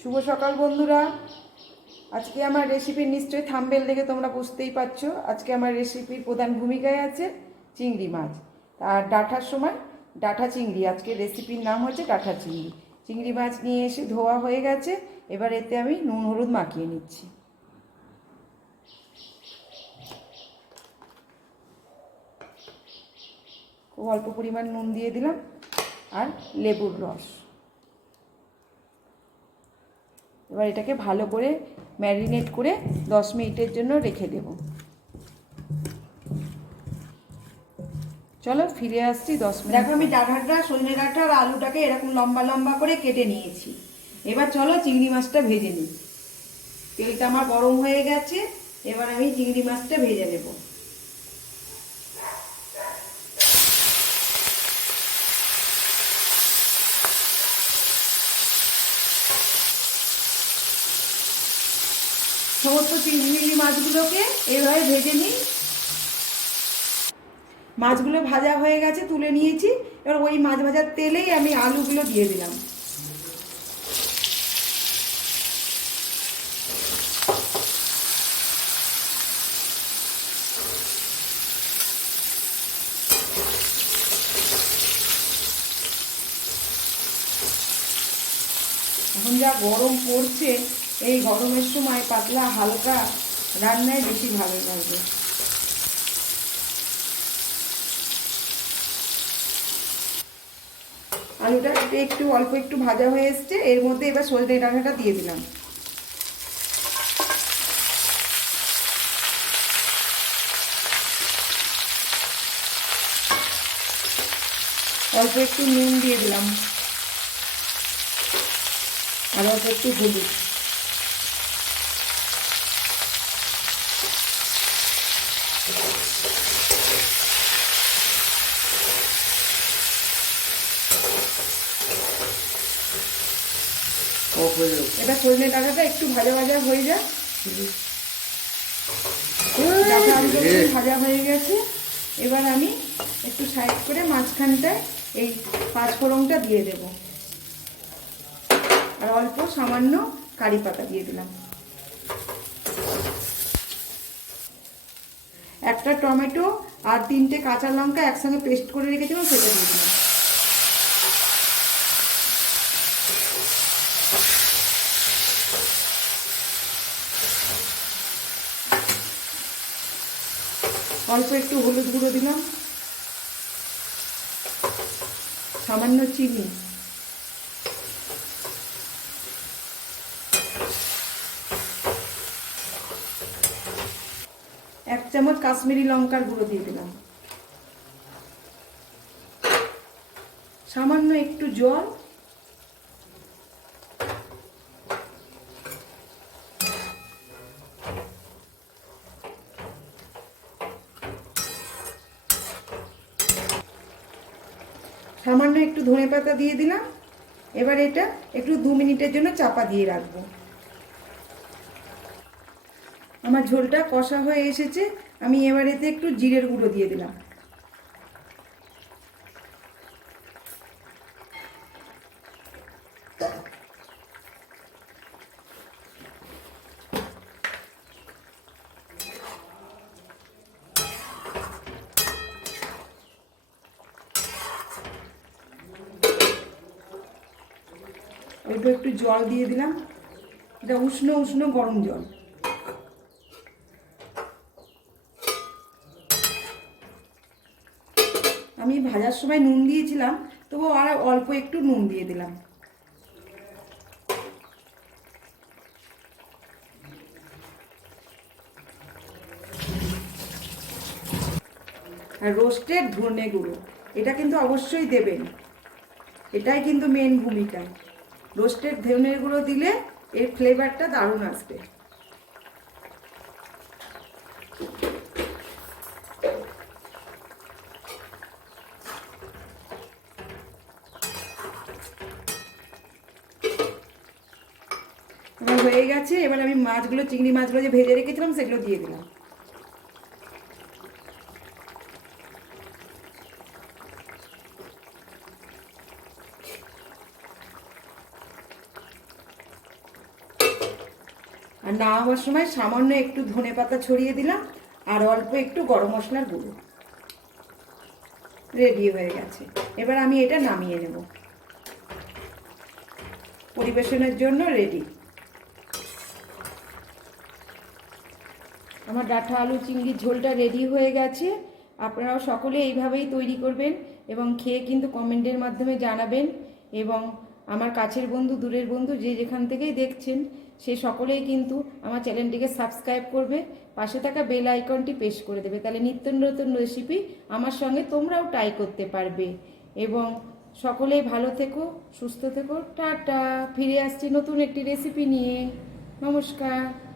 শুভ সকাল বন্ধুরা। আজকে আমার রেসিপির নিশ্চয়ই থাম্বেল দেখে তোমরা বুঝতেই পারছ। আজকে আমার রেসিপির প্রধান ভূমিকায় আছে চিংড়ি মাছ। আর ডাঁটার সময় ডাঁটা চিংড়ি। আজকে রেসিপির নাম হচ্ছে ডাঁটা চিংড়ি। চিংড়ি মাছ নিয়ে এসে ধোয়া হয়ে গেছে। এবার এতে আমি নুন, হলুদ মাখিয়ে নিচ্ছি। খুব অল্প পরিমাণ নুন দিয়ে দিলাম। আর লেবুর রস। এবার এটাকে ভালো করে ম্যারিনেট করে দশ মিনিটের জন্য রেখে দেব। চলো ফিরে আসছি দশ মিনিট দেখো আমি ডাঁটাটা সজনে ডাঁটা আর আলুটাকে এরকম লম্বা লম্বা করে কেটে নিয়েছি। এবার চলো চিংড়ি মাছটা ভেজে নিই। তেলটা আমার গরম হয়ে গেছে এবার আমি চিংড়ি মাছটা ভেজে নেব। সমস্ত চিংড়ি মাছগুলোকে এইভাবে ভেজে নিই। মাছগুলো ভাজা হয়ে গেছে, তুলে নিয়েছি। এবার ওই মাছ ভাজার তেলেই আমি আলুগুলো দিয়ে দিলাম। এখন যা গরম পড়ছে এই গরমের সময় পাতলা, হালকা রান্নায় বেশি ভালো লাগবে আলুটা একটু, অল্প একটু ভাজা হয়ে এসছে, এর মধ্যে এবার সজনে ডাঁটাটা দিয়ে দিলাম। অল্প একটু নুন দিয়ে দিলাম। আর অল্প একটু হলুদ। এবার সজনে ডাঁটাটা একটু ভাজা ভাজা হয়ে যায় ডাঁটা ভাজা হয়ে গেছে এবার আমি একটু সাইড করে মাঝখানটায় এই পাঁচফোড়নটা দিয়ে দেব। আর অল্প সামান্য কারি পাতা দিয়ে দিলাম। একটা টমেটো আর তিনটে কাঁচা লঙ্কা একসঙ্গে পেস্ট করে রেখেছিলাম সেটা দিয়ে দিলাম। অল্প একটু হলুদ গুঁড়ো দিলাম। সামান্য চিনি। এক চামচ কাশ্মীরি লঙ্কার গুঁড়ো দিয়ে দিলাম। সামান্য একটু জল সামান্য একটু ধনে পাতা দিয়ে দিলাম। এবার এটা একটু দু মিনিটের জন্য চাপা দিয়ে রাখব। আমার ঝোলটা কষা হয়ে এসেছে। আমি এবার এতে একটু জিরের গুঁড়ো দিয়ে দিলাম। একটু একটু জল দিয়ে দিলাম। এটা উষ্ণ উষ্ণ গরম জল। আমি ভাজার সময় নুন দিয়েছিলাম, তবু আর অল্প একটু নুন দিয়ে দিলাম। আর রোস্টেড ধনে গুঁড়ো, এটা কিন্তু অবশ্যই দেবেন। এটাই কিন্তু মেন ভূমিকা রোস্টেড ধনের গুঁড়ো দিলে এর ফ্লেভারটা দারুণ আসবে। হয়ে গেছে, এবার আমি মাছগুলো, চিংড়ি মাছগুলো যে ভেজে রেখেছিলাম সেগুলো দিয়ে দিলাম। আর না হওয়ার সময় সামান্য একটু ধনে পাতা ছড়িয়ে দিলাম আর অল্প একটু গরম মশলার গুঁড়ো। রেডি হয়ে গেছে। এবার আমি এটা নামিয়ে নেব। পরিবেশনের জন্য রেডি আমার ডাঁটা আলু চিংড়ির ঝোলটা রেডি হয়ে গেছে। আপনারাও সকলে এইভাবেই তৈরি করবেন এবং খেয়ে কিন্তু কমেন্টের মাধ্যমে জানাবেন এবং আমার কাছের বন্ধু, দূরের বন্ধু যে যেখান থেকেই দেখছেন সে সকলেই কিন্তু আমার চ্যানেলটিকে সাবস্ক্রাইব করবে, পাশে থাকা বেল আইকনটি প্রেস করে দেবে। তাহলে নিত্য নতুন রেসিপি আমার সঙ্গে তোমরাও ট্রাই করতে পারবে। এবং সকলেই ভালো থেকো, সুস্থ থেকো, টাটা। ফিরে আসছি নতুন একটি রেসিপি নিয়ে। নমস্কার।